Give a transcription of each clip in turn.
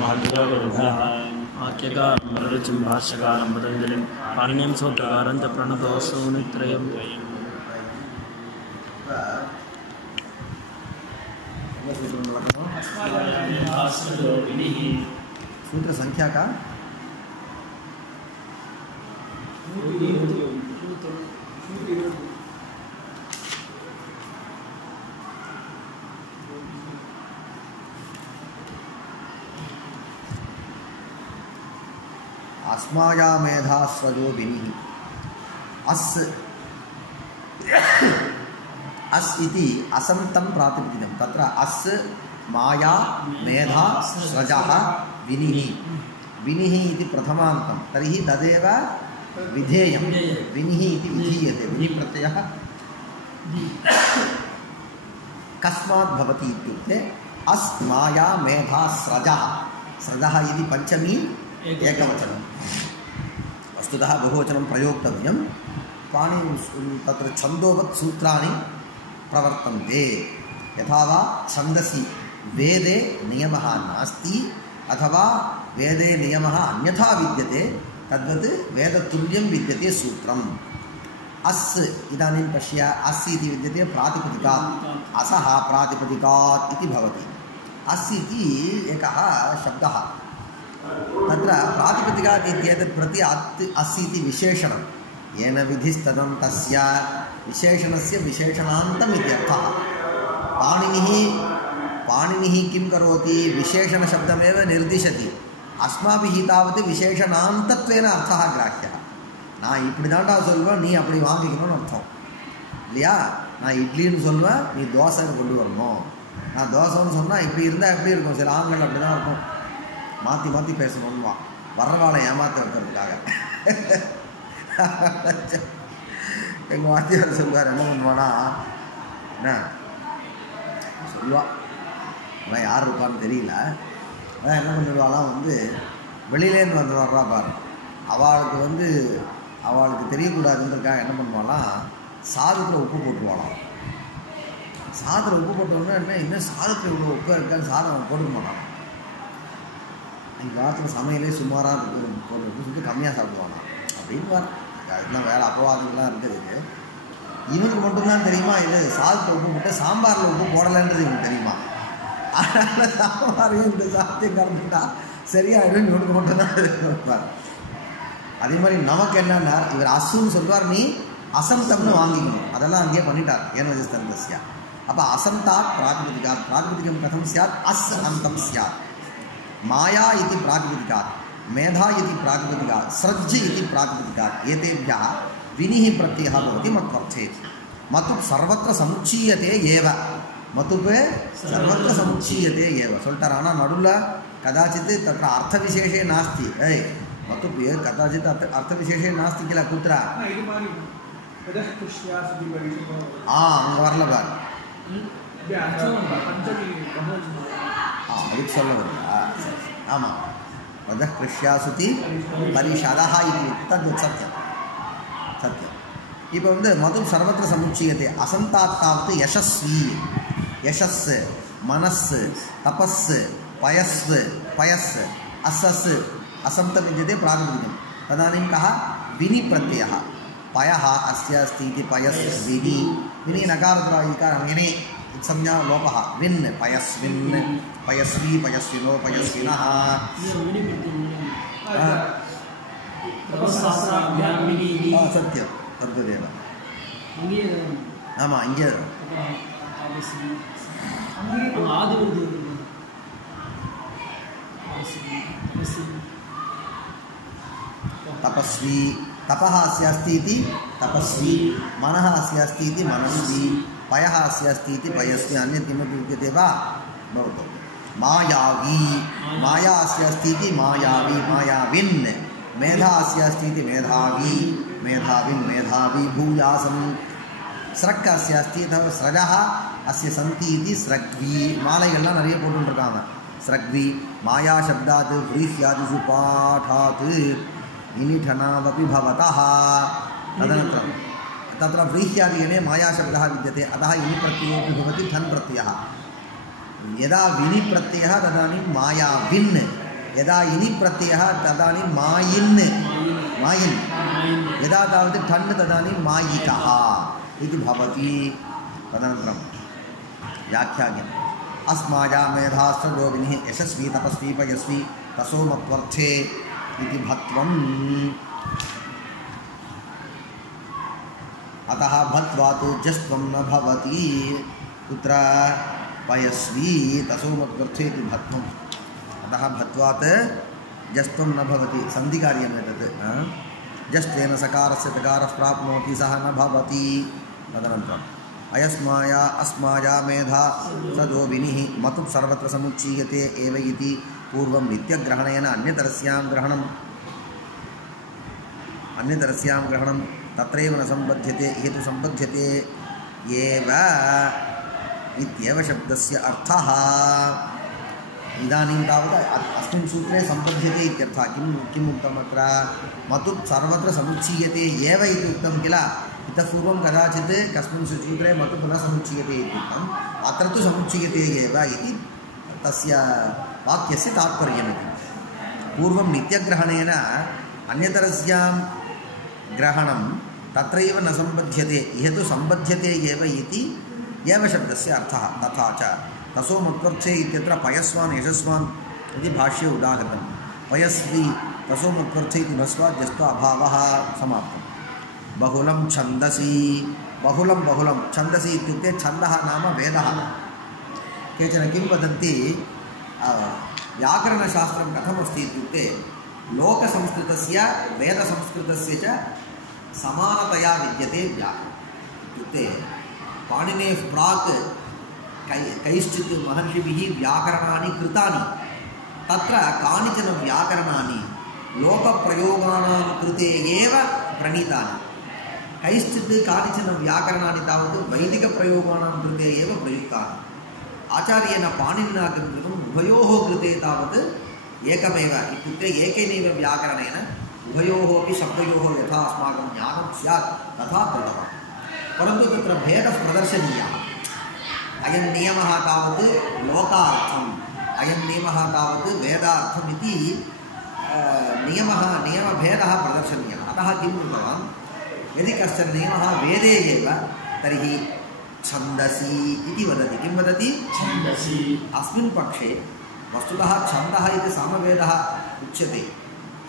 महाभारतः वाक्यकारं भाष्यकारं पतञ्जलिं पाणिनीं सूत्रकारं च प्रणतोऽस्मृतित्रयम् सूत्र संख्या का अस्माया मेधास्वजो विनिः अस् अस् इति असन्तं प्रातिपदिकं तत्र अस् माया मेधा स्रजः विनिः विनिः इति प्रथमान्तं तर्हि तदेव विधेयं विनिः इति विधीयते विनिः प्रत्ययः कस्मात् भवति इत्युक्ते अस् माया मेधा स्रजः स्रजः इति पञ्चमी एकवचनं वस्तुतः बहुवचनं प्रयोक्तव्यं तत्र छन्दोवत् सूत्राणि प्रवर्तन्ते यथा वा छन्दसि वेदे नियमः नास्ति अथवा वेदे नियमः अन्यथा विद्यते तद्वत् वेदतुल्यं विद्यते सूत्रम् अस् इदानीं पश्य अस् इति विद्यते प्रातिपदिकात् असः प्रातिपदिकात् इति भवति अस् इति एकः शब्दः तत्र प्रातिपदिकात् इत्येतत् प्रति अस् इति विशेषणं येन विधिस्तदं तस्य विशेषणस्य विशेषणान्तम् इत्यर्थः पाणिनिः किं करोति विशेषणशब्दमेव निर्दिशति अस्माभिः तावत् विशेषणान्तत्वेन अर्थः ग्राह्यः நான் இப்படி தாண்டா சொல்வேன் நீ அப்படி வாங்கிக்கணும்னு அர்த்தம் இல்லையா நான் இட்லின்னு சொல்வேன் நீ தோசைன்னு கொண்டு வரணும் நான் தோசைன்னு சொன்னால் இப்படி இருந்தால் எப்படி இருக்கும் சில ஆண்கள் அப்படி தான் இருக்கும் மாற்றி மாற்றி பேசணும்னுவா வர்றவாளை ஏமாற்ற வைக்கிறதுக்காக எங்கள் வாத்தியார் சொல்லுவார் என்ன பண்ணுவானா என்ன சொல்லுவா அதான் யார் இருப்பான்னு தெரியல அதான் என்ன பண்ணிடுவாலாம் வந்து வெளியிலேருந்து வந்துடுவாரா பாரு அவளுக்கு தெரியக்கூடாதுன்றதுக்காக என்ன பண்ணுவாலாம் சாதத்தில் உப்பு போட்டுருவாளாம் சாதத்தில் உப்பு போட்டோன்னா என்ன இன்னும் சாதத்தில் இவ்வளோ உப்பு இருக்கான்னு சாதம் போட்டுக்க மாட்டான் எங்கள் காலத்தில் சமையலே சுமாராக போட்டு சொல்லிட்டு கம்மியாக சாப்பிடுவாங்க அப்படின்னு வர அதெல்லாம் வேலை அப்பவாதங்கள்லாம் இருக்கிறது இவனுக்கு மட்டும்தான் தெரியுமா இது சாதத்தில் உப்பு போட்டு சாம்பாரில் உப்பு போடலைன்றது இவனுக்கு தெரியுமா அதனால் சாம்பாரையும் இந்த சாதத்தையும் கலந்துட்டா சரியாயிடும் இவனுக்கு மட்டும்தான் இருப்பார் அதே மாதிரி நமக்கு என்னன்னா இவர் அசுன்னு சொல்வார் நீ அசந்தம்னு வாங்கிக்கணும் அதெல்லாம் அங்கேயே பண்ணிட்டார் ஏனோஜஸ்தந்தஸ்யா அப்போ அசந்தாத் பிராதிபதிகம் கதம் சியாத் அஸ் அந்தம் சியாத் माया इति प्रातिपदिकात् मेधा इति प्रातिपदिकात् स्रज्ज इति प्रातिपदिकात् एतेभ्यः विनिः प्रत्ययः भवति मत्वर्थे मतुप् सर्वत्र समुच्चीयते एव मतुप् सर्वत्र समुच्चीयते एव சொல்லிட்டார் ஆனால் நடுவில் कदाचित् तत्र अर्थविशेषे नास्ति मतुप् कदाचित् अर्थविशेषे नास्ति किल कुत्र அங்கே வரல பார் அதுக்கு சொல்ல வருது ஆமாம் வதः கிருஷ்யாசுதி பரிஷதः இது தத் சத்தியம் சத்தியம் இப்போ வந்து மது சர்வத்திர சமுச்சீயத்தை அசந்தாத்தாவது யசஸ்வி யசஸ் மனஸ் தபஸ் பயஸ் அசஸ் असंतं विद्यते प्रातिपदिकं तदानीं कः विनि प्रत्ययः पयः अस्य अस्ति इति पयस् विनि विनि नकारत्र इकारः विनि संज्ञा लोपः विन् पयस्विन् पयस्वी पयस्विनो पयस्विनः सत्यं तद्वदेव आमाम् इङ्गे तपस्वी तपः अस्य अस्ति इति तपस्वी मनः अस्य अस्ति इति मनस्वी पयः अस्य अस्ति इति पयस्वी अन्यत् किमपि उच्यते वा भवतु मायावी माया अस्य अस्ति इति मायावी मायाविन् मेधा अस्य अस्ति इति मेधावी मेधाविन् मेधावी भूयासं स्रक् अस्य अस्ति अथवा स्रजः अस्य सन्ति इति स्रग्वी मालैगள்லாம் நிறைய போட்டுட்டு இருக்காங்க स्रग्वी माया शब्दात् व्रीह्यादिषु पाठात् विनिठनावपि भवतः तदनन्तरं तत्र व्रीह्यादिगणे माया शब्दः विद्यते अतः इनि प्रत्ययोपि भवति ठन् प्रत्ययः यदा विनि प्रत्ययः तदानीं मायाविन् यदा इनि प्रत्ययः तदानीं मायिन् मायिन् यदा तावत् ठन् तदानीं मायिकः इति भवति। तदनन्तरं व्याख्यानम् अस्माजा मेधास्त्रगोविनिः यशस्वी तपस्वी पयस्वी तसोमत्वर्थे इति भत्वम्। अतः भत्वात् जस्त्वं न भवति। कुत्र पयस्वी तसोमत्वर्थे इति भत्वम्। अतः भत्वात् जस्त्वं न भवति सन्धिकार्यम् एतत्। जस्त्वेन सकारस्य तकारः प्राप्नोति सः न भवति। तदनन्तरम् अयस्माया अस्माया मेधा सदोविनिः मतुप् सर्वत्र समुच्चीयते एव इति पूर्वं नित्यग्रहणेन अन्यतरस्यां ग्रहणं तत्रैव न सम्बध्यते इति सम्बध्यते एव इत्येव शब्दस्य अर्थः। इदानीं तावत् अस्मिन् सूत्रे सम्बध्यते इत्यर्थः। किम् उक्तम् अत्र? मतुप् सर्वत्र समुच्चीयते एव इति उक्तं किल। इतः पूर्वं कदाचित् कस्मिन् सूत्रे मतुप् न समुच्चीयते इत्युक्तम्। अत्र तु समुच्चीयते एव इति तस्य वाक्यस्य तात्पर्यमिति। पूर्वं नित्यग्रहणेन अन्यतरस्यां ग्रहणं तत्रैव न सम्बध्यते इह तु सम्बध्यते एव इति एव शब्दस्य अर्थः। तथा च तसोमत्वर्थे इत्यत्र पयस्वान् यशस्वान् इति भाष्ये उदाहृतं। पयस्वी तसोमत्वर्थे इति भस्वात् जस्त्व अभावः समाप्तम्। बहुलं छन्दसि बहुलं छन्दसि इत्युक्ते छन्दः नाम वेदः। केचन किं वदन्ति व्याकरणशास्त्रं कथमस्ति इत्युक्ते लोकसंस्कृतस्य वेदसंस्कृतस्य च समानतया विद्यते व्याकरणम्। इत्युक्ते पाणिनेः प्राक् कैश्चित् महर्षिभिः व्याकरणानि कृतानि। तत्र कानिचन व्याकरणानि लोकप्रयोगानां कृते एव प्रणीतानि। कैश्चित् कानिचन व्याकरणानि तावत् वैदिकप्रयोगानां कृते एव प्रयुक्तानि। आचार्येण पाणिनिना किं कृतम्? उभयोः कृते तावत् एकमेव इत्युक्ते एकेनैव व्याकरणेन उभयोः अपि शब्दयोः यथा अस्माकं ज्ञानं स्यात् तथा कृतवान्। परन्तु तत्र भेदः प्रदर्शनीयः। अयं नियमः तावत् लोकार्थम्, अयं नियमः तावत् वेदार्थम् इति नियमभेदः प्रदर्शनीयः। अतः किं कृतवान्? यदि कश्चन नियमः वेदे एव तर्हि छन्दसि इति वदति। किं वदति? छन्दसि। अस्मिन् पक्षे वस्तुतः छन्दः इति सामवेदः उच्यते,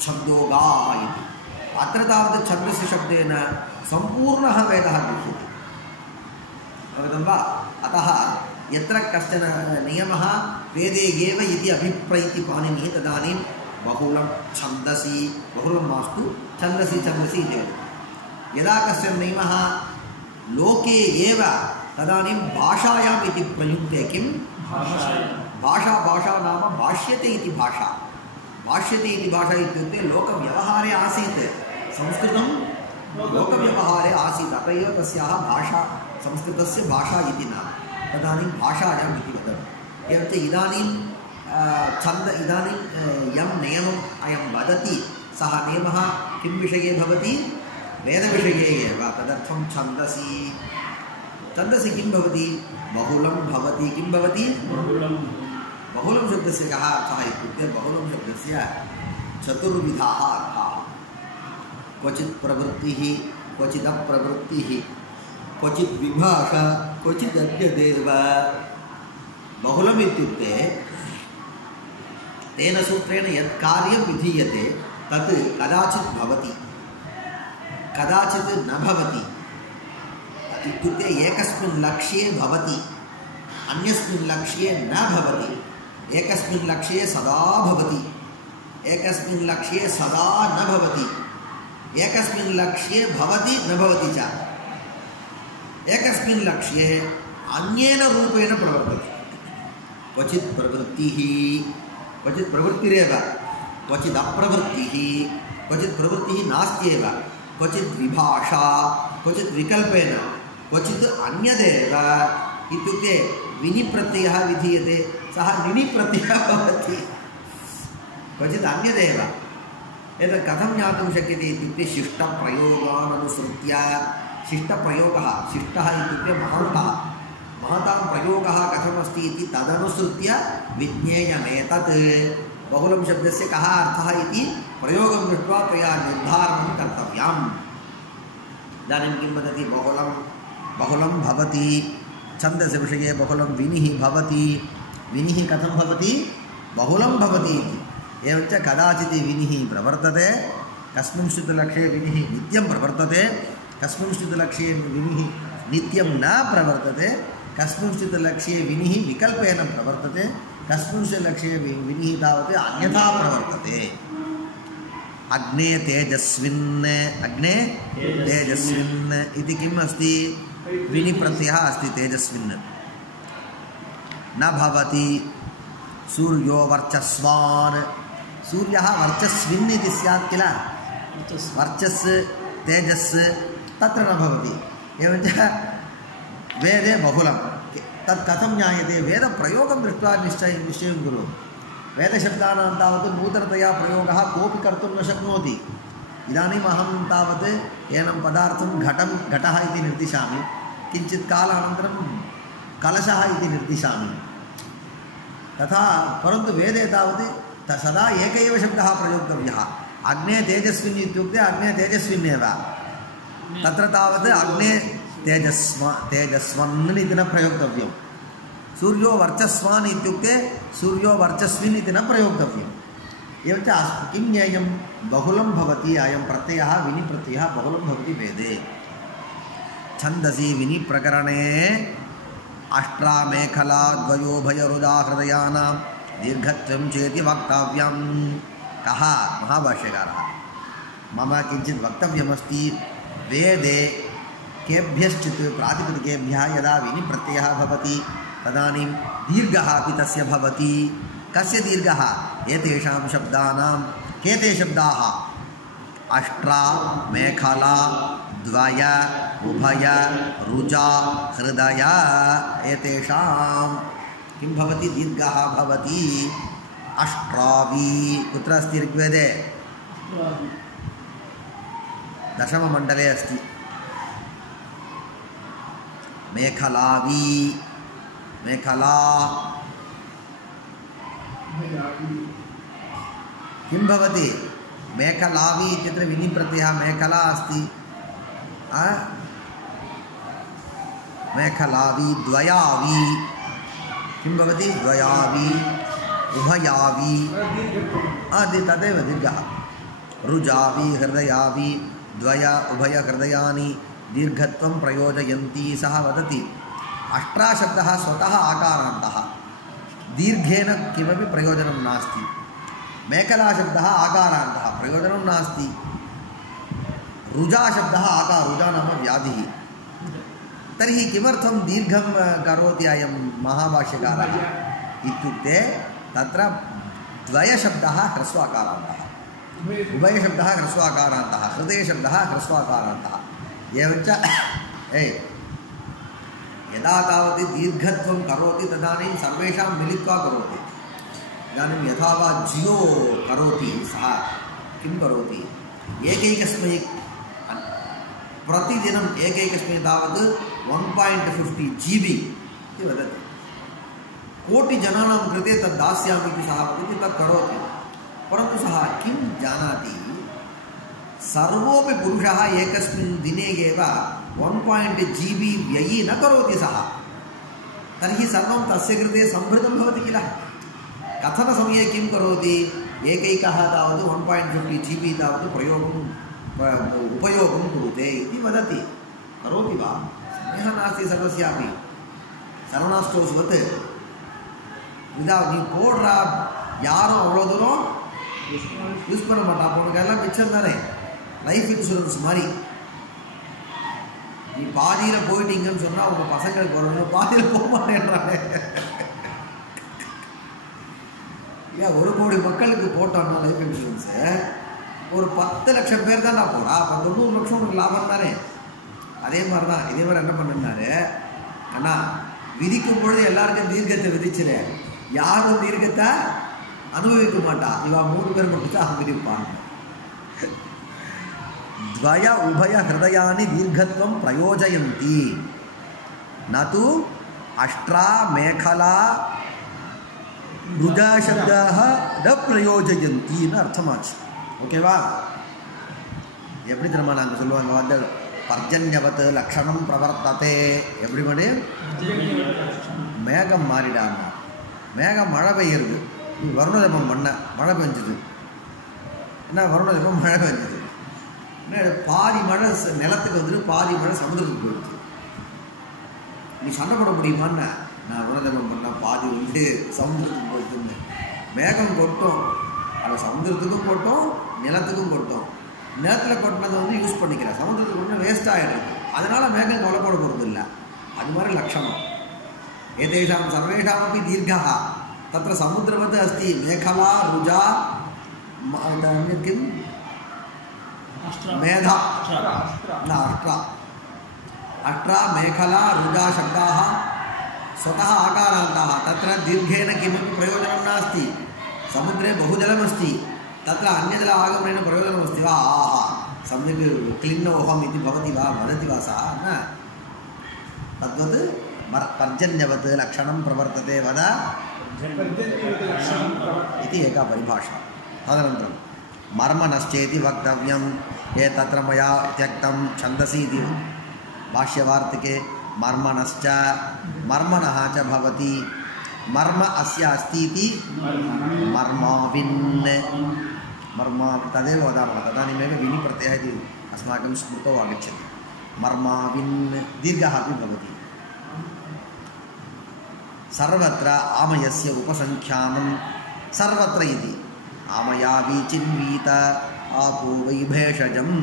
छन्दोगा इति। अत्र तावत् छन्दसि शब्देन सम्पूर्णः वेदः गृह्यते। अवगतं वा? अतः यत्र कश्चन नियमः वेदे एव इति अभिप्रैति पाणिनिः तदानीं बहुलं छन्दसि, बहुलं मास्तु छन्दसि छन्दसि इति वदति। यदा कश्चन नियमः लोके एव तदानीं भाषायाम् इति प्रयुक्ते। किं? भाषा नाम भाष्यते इति भाषा। भाष्यते इति भाषा इत्युक्ते लोकव्यवहारे आसीत्, संस्कृतं लोकव्यवहारे आसीत्, अतः एव तस्याः भाषा संस्कृतस्य भाषा इति नाम। तदानीं भाषायाम् इति वदति। एवञ्च इदानीं यं नियमम् अयं वदति सः नियमः किं विषये भवति? वेदविषये एव। तदर्थं छन्दसि। छन्दसि किं भवति? बहुलं भवति। किं भवति? बहुलं शब्दस्य कः अर्थः इत्युक्ते बहुलं शब्दस्य चतुर्विधाः अर्थाः। क्वचित् प्रवृत्तिः, क्वचिदप्रवृत्तिः, क्वचित् विभाषा, क्वचित् अन्यदेव। बहुलम् इत्युक्ते तेन सूत्रेण यत् कार्यं विधीयते तत् कदाचित् भवति, कदाचित् न भवति। इत्युक्ते एकस्मिन् लक्ष्ये भवति, अन्यस्मिन् लक्ष्ये न भवति। एकस्मिन् लक्ष्ये सदा भवति, एकस्मिन् लक्ष्ये सदा न भवति, एकस्मिन् लक्ष्ये भवति न भवति च, एकस्मिन् लक्ष्ये अन्येन रूपेण प्रवर्तते। क्वचित् प्रवृत्तिः, क्वचित् प्रवृत्तिरेव, क्वचित् अप्रवृत्तिः, क्वचित् प्रवृत्तिः नास्त्येव, क्वचित् विभाषा, क्वचित् विकल्पेन, क्वचित् अन्यदेव। इत्युक्ते विनिप्रत्ययः विधीयते, सः निनिप्रत्ययः भवति। क्वचित् अन्यदेव। एतत् कथं ज्ञातुं शक्यते इत्युक्ते शिष्टप्रयोगाननुसृत्य। शिष्टप्रयोगः, शिष्टः इत्युक्ते महन्तः, महतां प्रयोगः कथमस्ति इति तदनुसृत्य विज्ञेयमेतत्। बहुलं शब्दस्य कः अर्थः इति प्रयोगं दृष्ट्वा त्वया निर्धारणं कर्तव्यम्। इदानीं किं वदति? बहुलं भवति। छन्दस्य विषये बहुलं विनिः भवति। विनिः कथं भवति? बहुलं भवति इति। एवञ्च कदाचित् विनिः प्रवर्तते, कस्मिंश्चित् लक्ष्ये विनिः नित्यं प्रवर्तते, कस्मिंश्चित् लक्ष्ये विनिः नित्यं न प्रवर्तते, कस्मिंश्चित् लक्ष्ये विनिः विकल्पेन प्रवर्तते, कस्मिंश्चित् लक्ष्ये विनिः तावत् अन्यथा प्रवर्तते। अग्ने तेजस्विन्, अग्ने तेजस्विन् इति किम् अस्ति? विनिप्रत्ययः अस्ति तेजस्विन्। न भवति सूर्यो वर्चस्वान्, सूर्यः वर्चस्विन् इति स्यात् किल? वर्चस् तेजस् तत्र न भवति। एवञ्च वेदे बहुलं, तत् कथं ज्ञायते? वेदप्रयोगं दृष्ट्वा निश्चयं कुरु। वेदशब्दानां तावत् नूतनतया प्रयोगः कोऽपि कर्तुं न शक्नोति। इदानीम् अहं तावत् एनं पदार्थं घटः इति निर्दिशामि, किञ्चित् कालानन्तरं कलशः इति निर्दिशामि, तथा परन्तु वेदे तावत् सदा एक एव शब्दः प्रयोक्तव्यः। अग्ने तेजस्विन् इत्युक्ते अग्ने तेजस्विन् एव, तत्र तावत् अग्ने तेजस्वन् इति न प्रयोक्तव्यं। सूर्यो वर्चस्वान् इत्युक्ते सूर्यो वर्चस्विन् इति न प्रयोक्तव्यम्। एवञ्च किं ज्ञेयं? बहुलं भवति अयं प्रत्ययः, विनिप्रत्ययः बहुलं भवति वेदे। छन्दसि विनिप्रकरणे अष्ट्रामेखला द्वयोभयरुदाहृदयानां दीर्घत्वं चेति वक्तव्यं। कः? महाभाष्यकारः। मम किञ्चित् वक्तव्यमस्ति। वेदे केभ्यश्चित् प्रातिपदिकेभ्यः यदा विनिप्रत्ययः भवति तदानीं दीर्घः अपि तस्य भवति। कस्य दीर्घः? एतेषां शब्दानां के ते शब्दाः? अष्ट्रा मेखला द्वय उभय रुजा हृदय, एतेषां किं भवति? दीर्घः भवति। अष्ट्रावि कुत्र अस्ति? ऋग्वेदे दशममण्डले अस्ति। मेखलावि, मेखला किं भवति? मेखलावि इत्यत्र विनिप्रत्ययः मेखला अस्ति। मेखलावि द्वयावि किं भवति? द्वयावि उभयावि तदेव दीर्घः। रुजावि हृदयावि द्वय उभय हृदयानि दीर्घत्वं प्रयोजयन्ति। सः वदति अष्ट्राशब्दः स्वतः आकारान्तः, दीर्घेन किमपि प्रयोजनं नास्ति। मेखलाशब्दः आकारान्तः, प्रयोजनं नास्ति। रुजाशब्दः रुजा नाम व्याधिः। तर्हि किमर्थं दीर्घं करोति अयं महाभाष्यकारः इत्युक्ते तत्र द्वयशब्दः ह्रस्वाकारान्तः, उभयशब्दः ह्रस्वाकारान्तः, हृदयशब्दः ह्रस्वाकारान्तः। एवञ्च यदा तावत् दीर्घत्वं करोति तदानीं सर्वेषां मिलित्वा करोति। इदानीं यथा वा जियो करोति, सः किं करोति? एकैकस्मै प्रतिदिनम् एकैकस्मै तावत् 1.50 GB इति वदति। कोटिजनानां कृते तद् दास्यामि इति सः वदति, तत् करोति। परन्तु सः किं जानाति? सर्वोपि पुरुषः एकस्मिन् दिने एव 1 GB व्ययी न करोति सः। तर्हि सर्वं तस्य कृते संभृतं भवति किल? कथनसमये किं करोति? एकैकः तावत् 1.50 GB तावत् उपयोगं कुरुते इति वदति। करोति वा? समयः नास्ति सर्वस्यापि। சரவணாஸ்டோர்ஸ்வத்து இதாக நீ போடுற யாரும் அவ்வளோ தூரம் யூஸ் பண்ண மாட்டான். அப்போ உனக்கு எல்லாம் மிச்சம் தானே, லைஃப் இன்சூரன்ஸ் மாதிரி. நீ பாதியில் போயிட்டீங்கன்னு சொன்னால் அவங்க பசங்களுக்கு வரணும், பாதியில் போக மாட்டேன்றாங்க. ஏன் 1 கோடி மக்களுக்கு போட்டோம்னா லைஃப் இன்சூரன்ஸு ஒரு 10 லட்சம் பேர் தான் நான் போகிறா, அப்போ 90 லட்சம் உங்களுக்கு லாபம் தானே. அதே மாதிரி தான் இதே மாதிரி என்ன பண்ணிருந்தாரு அண்ணா, விதிக்கும் பொழுது எல்லாருக்கும் தீர்க்கத்தை விதிச்சிரு, யாரும் தீர்க்கத்தை அனுபவிக்க மாட்டா, இவா 3 பேர் மட்டும் தான் அனுபவிப்பாங்க. द्वय उभय हृदयानि दीर्घत्वं प्रयोजयन्ति न तु अष्ट्रा मेखला रुजा शब्दाः न प्रयोजयन्ति न अर्थमाச்சு ஓகேவா எப்படி தெரியுமா நாங்கள் சொல்லுவாங்க வந்து பர்ஜன்யவத் லக்ஷணம் பிரவர்த்ததே எப்படி பண்ணி மேகம் மாறிடாங்க மேகம் மழை பெய்யுறது நீ வருணதபம் பண்ண மழை பெஞ்சுது என்ன வருணதபம் மழை பெஞ்சுது என்ன பாதி மழை நிலத்துக்கு வந்துட்டு பாதி மழை சமுதிரத்துக்கு போயிடுச்சு நீ சண்டை போட முடியுமான்னு நான் வருணதபம் பண்ண பாதி வந்து சமுதிரத்துக்கு போயிட்டு மேகம் கொட்டும் அது சமுதிரத்துக்கும் கொட்டும் நிலத்துக்கும் கொட்டும் நிலத்தில் கொட்டினதை வந்து யூஸ் பண்ணிக்கிறேன் சமுதிரத்துக்கு கொட்டினா வேஸ்ட் ஆகிடுது அதனால மேகம் கொலைப்பட போகிறது இல்லை அது மாதிரி லட்சணம் एतेषां सर्वेषामपि दीर्घः तत्र समुद्रवत् अस्ति मेखला रुजा अन्यत् किं मेधा न अष्ट्रा मेखला रुजा शब्दाः स्वतः आकारान्ताः तत्र दीर्घेन किमपि प्रयोजनं नास्ति समुद्रे बहुजलमस्ति तत्र अन्यजल आगमनेन प्रयोजनमस्ति वा आहा सम्यक् क्लिन्नोऽहम् इति भवति वा वदति वा सः न तद्वत् पर्जन्यवत् लक्षणं प्रवर्तते वद इति एका परिभाषा तदनन्तरं मर्मनश्चेति वक्तव्यं ये तत्र मया त्यक्तं छन्दसि इति भाष्यवार्तिके मर्मनश्च मर्मणः च भवति मर्म अस्य अस्ति इति मर्माविन् मर्मा तदेव वदामः तदानीमेव विनिप्रत्ययः इति अस्माकं स्मृतौ आगच्छति मर्माविन् दीर्घः अपि भवति सर्वत्र आमयस्य उपसंख्यानं सर्वत्र इति आमयावी चिन्वीत आपो वै भेषजम्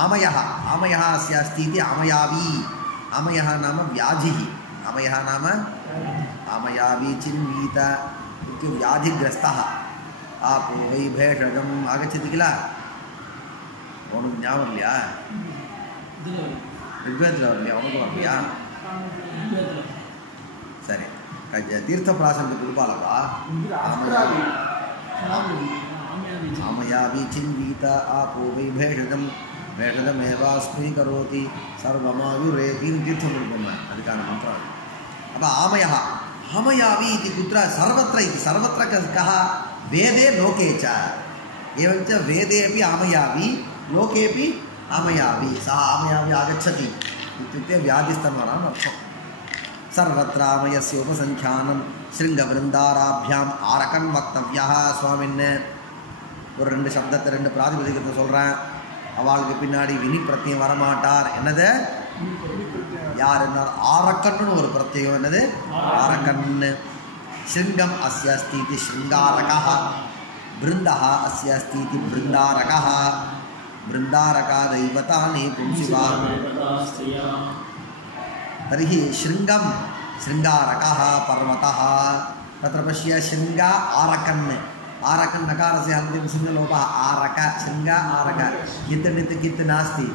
आमयः आमयः अस्य अस्ति इति आमयावी आमयः नाम व्याधिः आमयः नाम आमयावी चिन्वीत इति व्याधिग्रस्तः आपो वै भेषजम् आगच्छति किल उनक्कु ஞாபகம் இல்லையா ऋग्वेदத்தில் வரலையா உனக்கு வரலையா சரி தீர்த்தப்பிராசனுக்கு கொடுப்பாளப்பா ஆமயாவி சின்வீத ஆபோ வை பேஷதம் பேஷதமேவாஸ்மி கரோதி சர்வமாயுரேதின்னு தீர்த்தம் கொடுப்போம் அதுக்கான மந்திரம் அப்போ ஆமயா ஆமயாவி இது குத்திர சர்வத்திர இது சர்வத்திர கः வேதே லோகே च एवञ्च वेदे अपि आमयावि लोकेपि आमयावि सः आमयावि आगच्छति इत्युक्ते व्याधिस्तमानाम् अर्थम् सर्वत्र आमयस्य उपसंख्यानं शृङ्गवृन्दाराभ्याम् आरकन् वक्तव्यः स्वामिन् ஒரு ரெண்டு சப்தத்தை ரெண்டு பிராதிபதிகத்தை சொல்கிறேன் அவளுக்கு பின்னாடி வினி பிரத்தியம் வரமாட்டார் என்னது யார் என்ன ஆரக்கன்னு ஒரு பிரத்தியம் என்னது ஆரக்கன்னு शृङ्गम् अस्य अस्ति इति शृङ्गारकः बृन्दः अस्य अस्ति इति बृन्दारकः बृन्दारका दैवतानि पुंसिवा तर्हि शृङ्गं शृङ्गारकः पर्वतः तत्र पश्य शृङ्ग आरकन् आरकन् नकारस्य अन्तिम सिंहलोपः आरक शृङ्ग आरक कित् नित् कित् नास्ति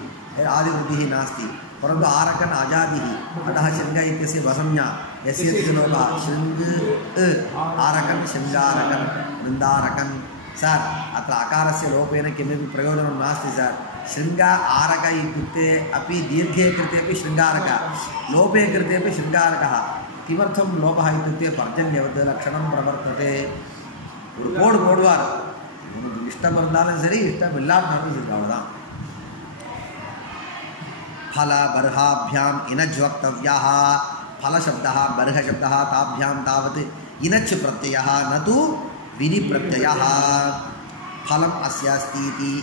आदिवृद्धिः नास्ति परन्तु आरकन् अजादिः अतः शृङ्ग इत्यस्य वसंज्ञा यस्य लोपः शृङ्ग आरकन् शृङ्गारकन् वृन्दारकन् सर् अत्र अकारस्य लोपेन किमपि प्रयोजनं नास्ति सर् शृङ्ग आरक इत्युक्ते अपि दीर्घे कृते अपि शृङ्गारक लोपे कृते अपि शृङ्गारकः किमर्थं लोपः इत्युक्ते पर्जन्यवत् लक्षणं प्रवर्तते ஒரு கோடு போடுவார் உனக்கு இஷ்டம் இருந்தாலும் சரி இஷ்டம் இல்லாட்டாலும் சரி அவ்வளோதான் फल बर्हाभ्याम इनज् वक्तव्यः फल शब्दः बर्ह शब्दः ताभ्यां तावत् इनच् प्रत्ययः न तु विनि प्रत्ययः फलम् अस्य अस्ति इति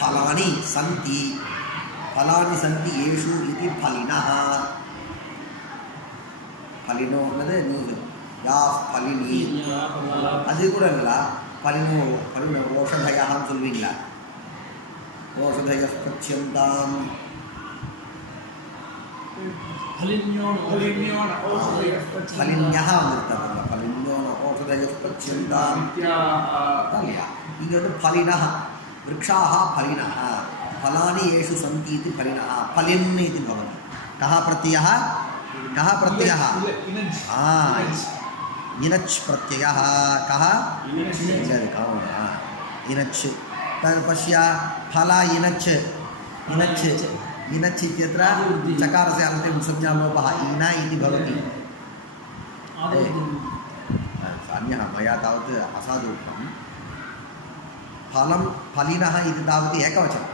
फलानि सन्ति येषु इति फलिनः फलिनो अन्नது या फलिनी அது கூட இல்ல फलिनो फलिनो ஓஷதயஹன்னு சொல்வீங்களா ஓஷதயः பச்யந்தாம் फलिन्यः वदन्तः फलिन्यो औषधयः पच्यन्तां तल्या इङ्गे वदु फलिनः वृक्षाः फलिनः फलानि येषु सन्ति इति फलिनः फलिन् इति भवति कः प्रत्ययः इनच् प्रत्ययः कः इनच् तद् पश्य फल इनच् इनच् इत्यत्र चकारस्य अन्ते संज्ञा लोपः इन इति भवति अन्यः मया तावत् असाधु उक्तं फलं फलिनः इति तावत् एकवचनं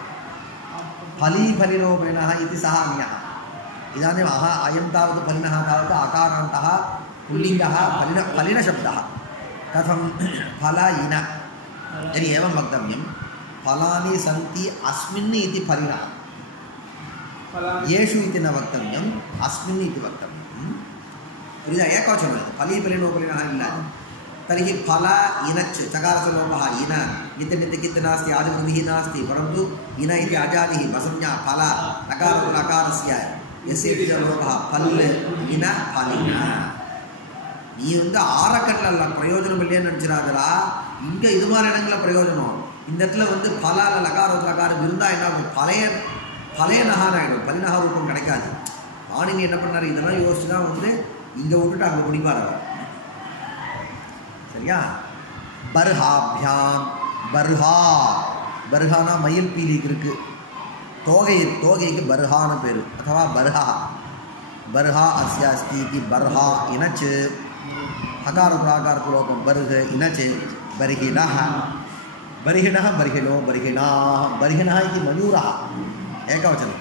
फलीफलिरोपेणः इति सः अन्यः इदानीम् अयं तावत् फलिनः तावत् अकारान्तः पुल्लिङ्गः फलिनशब्दः कथं फल इन यदि एवं वक्तव्यं फलानि सन्ति अस्मिन् इति फलिनः येषु इति न वक्तव्यम् अस्मिन् इति वक्तव्यम् इति एकवचनं फलीफलिनोपलिनः इल्ल तर्हि फल इनच् चकारसलोपः इन नित्यनित्यकित् नास्ति आदिवृद्धिः नास्ति परन्तु इन इति अजादिः वसंज्ञा फल नकारस्य यस्य लोपः फल् इन फलिन நீ வந்து ஆரக்கண்ணில் பிரயோஜனம் இல்லைன்னு நினச்சிடாதடா இங்கே இது மாதிரி இடங்களில் பிரயோஜனம் இந்த இடத்துல வந்து பலால லகாரம் இருந்தால் என்ன பழைய நகாரம் ஆகிடும் பலிநகா ரூபம் கிடைக்காது பாணினி என்ன பண்ணார் இதெல்லாம் யோசிச்சு தான் வந்து இங்கே விட்டுட்டு அங்கே முடிப்பார் சரியா பர்ஹாபியாம் பர்ஹானா மயில் பீலிக்கு இருக்கு தோகைக்கு பர்ஹான்னு பேர் அथवा बर्हा अस्यास्ति इति बर्हा इनच हकारपुराकारपुलोकं बर्ह इनच बर्हिणः बर्हिणो बर्हिणः इति मयूरः एकवचनं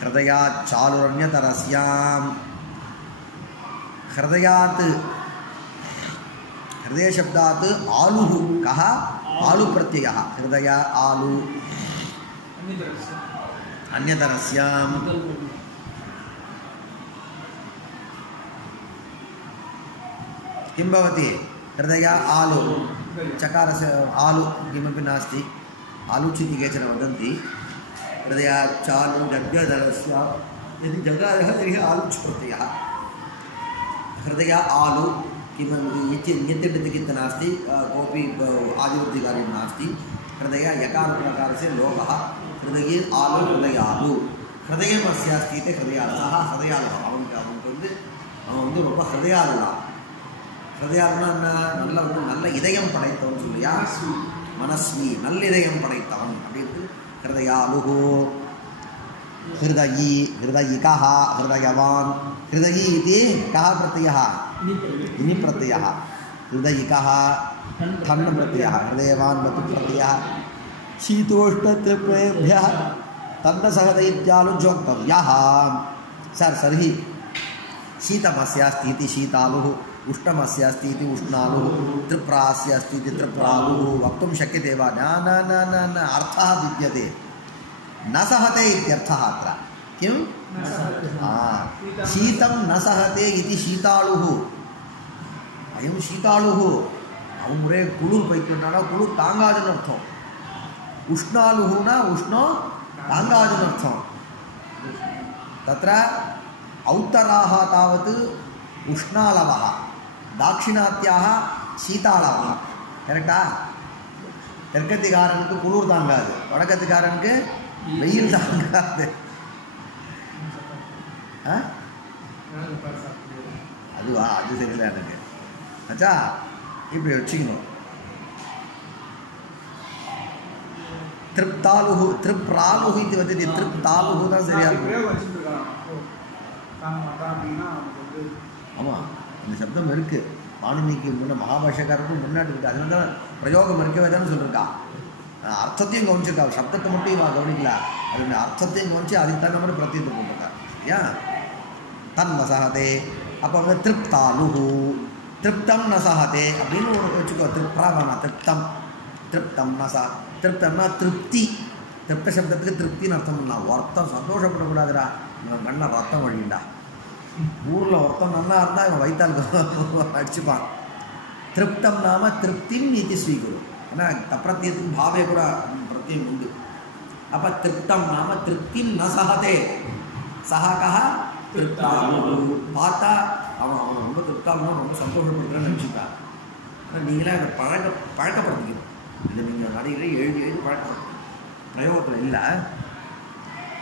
हृदयात् चालुरन्यतरस्यां हृदयशब्दात् आलुः कः आलु प्रत्ययः हृदय आलु अन्यतरस्यां किं भवति हृदय आलु चकारस्य आलु किमपि नास्ति आलुचिति केचन वदन्ति हृदय चालु गद्गदस्य यदि जगादः तर्हि आलुच् प्रत्ययः हृदय आलु किमपि नित्यनित्यकित् नास्ति कोऽपि आदिवृद्धिकार्यं नास्ति हृदय यकारप्रकारस्य लोपः हृदये आलु हृदयालु हृदयम् अस्यास्ति इति हृदयालः हृदयालः அவன் வந்து ரொம்ப ஹிருதயாலுலாம் ஹிருதயாலுன்னா நல்ல இதயம் படைத்தவன் சொல்லியா மனஸ்வி நல்ல இதயம் படைத்தவன் அப்படின்ட்டு ஹிருதயாலுஹு हृदयिकः हृदयवान् हृदयी इति कः प्रत्ययः इनि प्रत्ययः हृदयिकः ठन् प्रत्ययः हृदयवान् वतु प्रत्ययः शीतोष्णत्रिपेभ्यः तन्नसहदैत्यालुजोक्तव्यः तर्हि शीतमस्यास्ति इति शीतालुः उष्णमस्यास्ति इति उष्णालुः त्रिप्रास्यास्ति इति त्रिप्रालुः वक्तुं शक्यते वा न अर्थः विद्यते न सहते इत्यर्थः अत्र किं शीतं न सहते इति शीतालुः अयं शीतालुः அவன் ஒரே குளிர் பைக்குனால குளிர் தாங்காதுன்னு அர்த்தம் உஷ்ணாலுஹுனா உஷ்ணோ தாங்காதுன்னு அர்த்தம் तत्र औत्तराः तावत् उष्णालवः दाक्षिणात्याः शीतालवः करेक्टा தெற்கத்திக்காரனுக்கு குளிர் தாங்காது வடக்கத்திக்காரனுக்கு வெயில் தாங்காது அதுவா அது தெரியல எனக்கு ஆச்சா இப்படி வச்சுக்கணும் திருப்தாலுஹு திருப்ராலுஹு இது வந்து திருப்தாலுஹு தான் சரியா இருக்கும் ஆமாம் இந்த சப்தம் இருக்குது பாணினிக்கு முன்ன மகாபாஷக்காரருக்கும் முன்னாடி இருக்குது அதனால தான் பிரயோகம் இருக்கவே தானே சொல்லியிருக்கா அர்த்தத்தையும் கவனிச்சிருக்கா சப்தத்தை மட்டும் இவன் கவனிக்கல அதோட அர்த்தத்தையும் கவனிச்சு அதுக்கு தகுந்த மாதிரி பிரத்தியத்தை போட்டிருக்கா ஏன் தன் நசகதே அப்போ வந்து திருப்தாலுஹு திருப்தம் நசகதே அப்படின்னு ஒரு வச்சுக்கோ திருப்ராவனா திருப்தம் நசா திருப்தம்னா திருப்தி திருப்த சப்தத்துக்கு திருப்தின்னு அர்த்தம் பண்ணலாம் ஒருத்தம் சந்தோஷப்படக்கூடாதுடா இவன் கண்ண ரத்தம் வழிண்டா ஊரில் ஒருத்தம் நல்லா இருந்தால் இவன் வைத்தால் அடிச்சுப்பான் திருப்தம் நாம திருப்திம் இது ஸ்வீகுரு ஏன்னா தப்பிரத்தியத்துக்கு பாவே கூட பிரத்தியம் உண்டு அப்போ திருப்தம் நாம திருப்திம் ந சகதே சகா திருப்தாலு பார்த்தா அவன் ரொம்ப திருப்தாலும் ரொம்ப சந்தோஷப்படுத்துறான்னு நினச்சிட்டான் ஆனால் நீங்களே அதை பழக்கப்படுத்திக்கணும் இதை நீங்கள் நடையில எழுதி பழக்கப்படுத்தணும் பிரயோகத்தில் இல்லை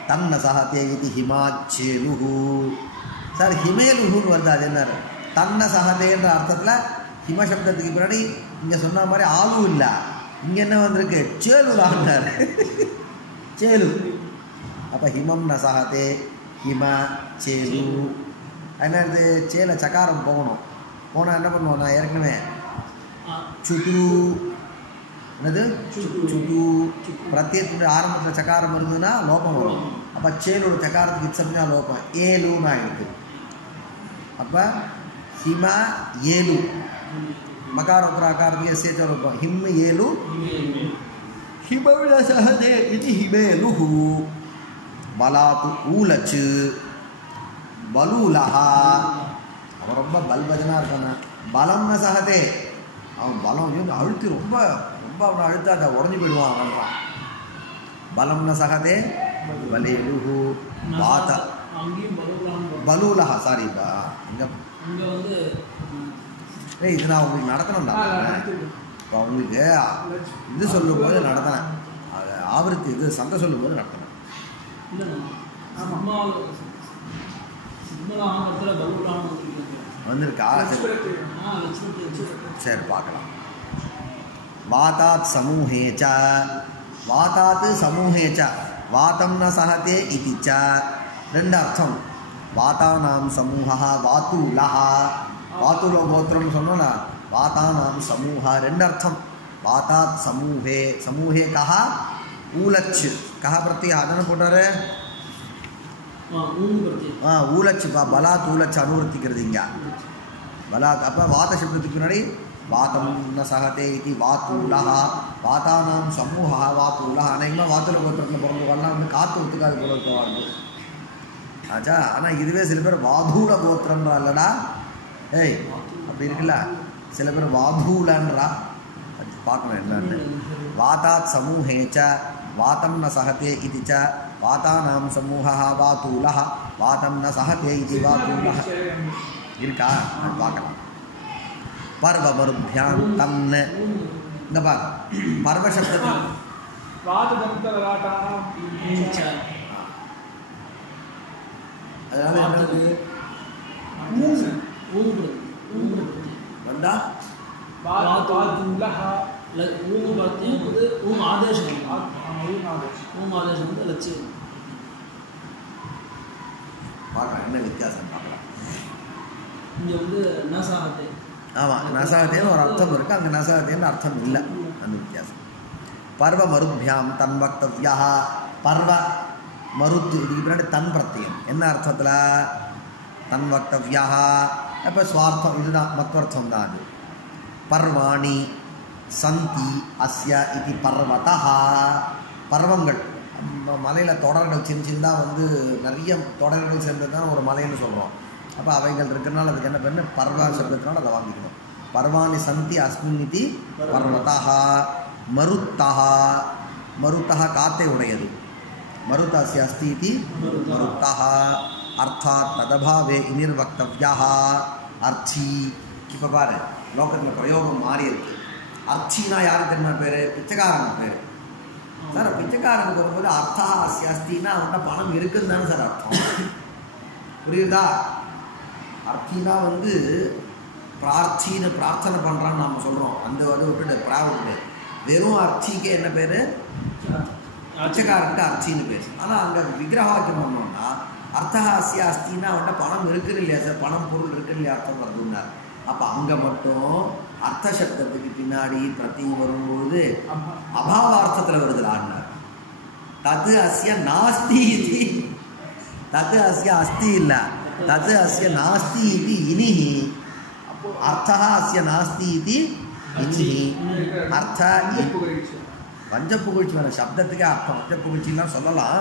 தன்ன சகதே இது ஹிமாச்சேலுஹு சார் ஹிமேலுஹுன்னு வருது அது என்ன தன்ன சகதேன்ற அர்த்தத்தில் ஹிமசப்தத்துக்கு பின்னாடி இங்கே சொன்ன மாதிரி ஆளு இல்லை இங்கே என்ன வந்திருக்கு சேலுலான்னார் சேலு அப்போ ஹிமம் ந சகதே ஹிம சேலு என்ன இது சேல சக்காரம் போகணும் போனால் என்ன பண்ணுவோம் நான் ஏற்கனவே சுட்டு என்னது சுட்டு பிரத்யேகத்துடைய ஆரம்பத்தில் சக்காரம் இருந்ததுன்னா லோபம் வரும். அப்போ சேலோட சக்காரத்துக்கு இச்சம்னா லோபம் ஏலுன்னு ஆயிடுது. அப்போ ஹிம ஏலு மகார ஆகாரத்துக்கு சேர்த்த லோபம் ஹிம் ஏலு ஹிமவிட சஹதே இது ஹிமேலு பலாத்து ஊலச்சு பலூலஹா. அவன் ரொம்ப பல்பஜனாக இருக்கான பலம்னு சஹதே அவன் பலம் அழுத்தி ரொம்ப ரொம்ப அவனை அழுத்தா அதை உடஞ்சி போயிடுவான். அவன்றான் பலம்னு சஹதே பலேலுஹு வாத பலூலஹா. சாரி இங்கே இது நான் உங்களுக்கு நடத்தணும்டா. இப்போ அவங்களுக்கு இது சொல்லும்போது நடத்தினேன், அது ஆவருத்தி இது சண்டை சொல்லும்போது நடத்தினேன். வந்திருக்கா? சரி பார்க்கலாம். வாதாத் சமூகேச்ச வாதாத் சமூகேச்ச வாதம் ந சஹதே இதி ச. ரெண்டு அர்த்தம். வாதானாம் சமூகா வாத்தூலஹா. வாத்தூல கோத்திரம் சொன்னோம்னா வாதானாம் சமூகா ரெண்டு அர்த்தம். வாதாத் சமூகே சமூகே கஹா ஊலச்சு கஹா பிரத்யா அதனை போட்டாரு ஊலச்சுப்பா பலாத் ஊலச்சு அனுவர்த்திக்கிறது இங்கே பலாத். அப்போ வாத சப்தத்துக்கு முன்னாடி வாதம் ந சஹதே இது வாத்தூலஹா வாதானாம் சமூகா வாத்தூலஹா. அநேகமாக வாத்துல கோத்திரத்தில் பிறந்தவங்கலாம் வந்து காற்று ஒத்துக்காது போல இருக்கவாங்க ஆச்சா. ஆனால் இதுவே சில பேர் வாதூல கோத்திரம்ன்றா இல்லடா ஏய் அப்படி இருக்குல்ல. சில பேர் வாதூலன்றா பார்க்கணும் என்னன்னு. வாதாத் சமூகேச்ச வாதம் ந சஹதே இது ச வாதானாம் சமூகா வாத்தூலஹா வாதம் ந சஹதே இது வாத்தூலஹா இருக்கா பார்க்கலாம். பர்வமருபியாம் தம்னு இந்த பார்க்க பர்வ சப்தத்தில் அதனால வந்தா பார்க்கலாம் என்ன வித்தியாசம் பார்க்கலாம். இங்கே வந்து நசாகத்தை ஆமாம் நசாகத்தேன்னு ஒரு அர்த்தம் இருக்குது, அங்கே நசாகத்தேன்னு அர்த்தம் இல்லை. அந்த வித்தியாசம். பர்வ மருபியாம் தன் வக்தவ்யா. பர்வ மருத்து இதுக்கு பின்னாடி தன் பிரத்தியம் என்ன அர்த்தத்தில் தன் வக்தவ்யா. இப்போ சுவார்த்தம் இதுதான் மத்வர்த்தம் தான். அது பர்வாணி சந்தி அஸ்ய இது பர்வதா. பர்வங்கள் மலையில் தொடர்கள் சின்ன சின்னதாக வந்து நிறைய தொடர்கள் சேர்ந்தது தான் ஒரு மலைன்னு சொல்கிறோம். அப்போ அவைகள் இருக்கிறனால அதுக்கு என்ன பண்ணு பர்வா சப்தத்தினால அதை வாங்கிக்கணும். பர்வாணி சந்தி அஸ்மின் இது பர்வதா. மருத்தா மருத்தா காத்தை உடையது. மருத்தாசி அஸ்தி இது மருத்தா. அர்த்தாத் ததபாவே இனிர்வக்தவ்யா அர்ச்சி. இப்போ பாரு லோகத்தில் பிரயோகம் மாறி இருக்கு. அர்ச்சினா யாருக்கு தெரியுமா பேர்? பிச்சைக்காரன் பேர். சார் பிச்சைக்காரனுக்கு வரும்போது அர்த்தா அஸ்தி அஸ்தின்னா அவன்கிட்ட பணம் இருக்குன்னு தானே சார் அர்த்தம். புரியுதா? அர்த்தினா வந்து பிரார்த்தின்னு பிரார்த்தனை பண்ணுறான்னு நாம் சொல்கிறோம். அந்த வந்து விட்டுட்டு பிராவிட்டு வெறும் அர்ச்சிக்கே என்ன பேர்? பிச்சைக்காரன்ட்டு அர்ச்சின்னு பேர். ஆனால் அங்கே விக்கிரகாக்கியம் பண்ணோம்னா அர்த்தா அஸ்தி அஸ்தின்னா அவன்கிட்ட பணம் இருக்குன்னு இல்லையா சார், பணம் பொருள் இருக்குன்னு இல்லையா அர்த்தம் வருதுன்னார். அப்போ அங்கே மட்டும் அர்த்த சப்தத்துக்கு பின்னாடி பிரத்தியம் வரும்போது அபாவார்த்தத்தில் வருதுலான்னார். தது அஸ்ய நாஸ்தி இது தது அஸ்ய அஸ்தி இல்லை தது அஸ்ய நாஸ்தி இது இனிஹி. அர்த்தா அஸ்ய நாஸ்தி இது இனிஹி. அர்த்த வஞ்ச புகழ்ச்சி வர சப்தத்துக்கே அர்த்தம். வஞ்ச புகழ்ச்சிலாம் சொல்லலாம்.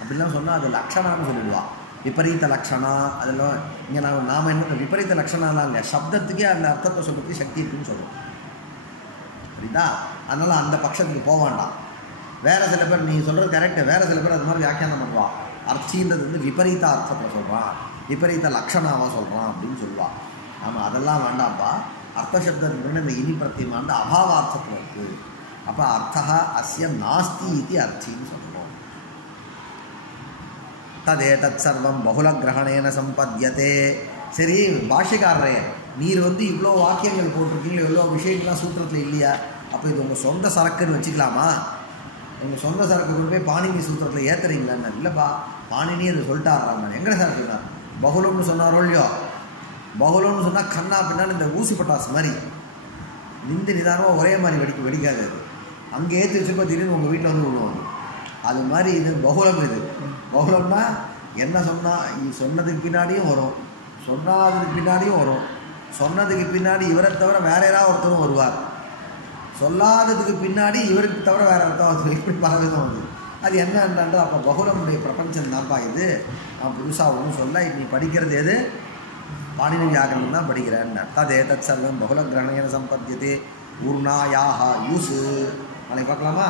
அப்படிலாம் சொன்னால் அது லக்ஷணான்னு சொல்லிடுவாள். விபரீத லக்ஷணா அதெல்லாம் இங்கே நாம் என்ன விபரீத லக்ஷணாலாம் இல்லை, சப்தத்துக்கே அந்த அர்த்தத்தை சொல்றதுக்கு சக்தி இருக்குன்னு சொல்லுவோம். புரியுதா? அதனால் அந்த பட்சத்துக்கு போவாண்டாம். வேறு சில பேர் நீ சொல்கிறது கரெக்டு, வேறு சில பேர் அது மாதிரி வியாக்கியானம் பண்ணுவான். அர்ச்சின்றது வந்து விபரீத அர்த்தத்தை சொல்கிறான், விபரீத லக்ஷணாவாக சொல்கிறான் அப்படின்னு சொல்லுவாள். ஆமாம் அதெல்லாம் வேண்டாம்ப்பா. அர்த்த சப்தத்துக்கு இந்த இனி பிரத்தியமாக வந்து அபாவார்த்தத்தில் இருக்குது. அப்போ அர்த்தா அஸ்ய நாஸ்தி இது அர்த்தின்னு சொல்கிறோம். ததே தத் சர்வம் பகுல கிரகணேன சம்பத்தியதே. சரி பாஷ்யக்காரரே, நீர் வந்து இவ்வளோ வாக்கியங்கள் போட்டிருக்கீங்களோ, எவ்வளோ விஷயங்கள்லாம் சூத்திரத்தில் இல்லையா? அப்போ இது உங்கள் சொந்த சரக்குன்னு வச்சுக்கலாமா? உங்கள் சொந்த சரக்கு கொண்டு போய் பாணினி சூத்திரத்தில் ஏற்றுறீங்களான்னு. இல்லைப்பா பாணினி அது சொல்லிட்டாருறாங்க. எங்கே சார் சொன்னார்? பகுலம்னு சொன்னாரோ இல்லையோ? பகுலம்னு சொன்னால் கண்ணா பின்னான்னு இந்த ஊசி பட்டாசு மாதிரி நின்று நிதானமாக ஒரே மாதிரி வெடிக்காது. அது அங்கே ஏற்றி வச்சுப்போ திடீர்னு உங்கள் வீட்டில் வந்து விழுவாங்க. அது மாதிரி இது பகுலம். இது பகுலம்னா என்ன சொன்னால் சொன்னதுக்கு பின்னாடியும் வரும், சொன்னாததுக்கு பின்னாடியும் வரும், சொன்னதுக்கு பின்னாடி இவரை தவிர வேற யாராவது ஒருத்தரும் வருவார், சொல்லாததுக்கு பின்னாடி இவருக்கு தவிர வேற ஒருத்தர் வருவார். இப்படி பல விதம் வருது. அது என்னன்றது அப்போ பகுலமுடைய பிரபஞ்சம் தான்ப்பா இது. நான் புதுசாக ஒன்றும் சொல்ல. நீ படிக்கிறது எது? பாணினி வியாக்கரணம் தான் படிக்கிறேன். ததே தத் சர்வம் பகுல கிரகணேன சம்பத்தியதே ஊர்ணாயாக யூஸு. நாளைக்கு பார்க்கலாமா?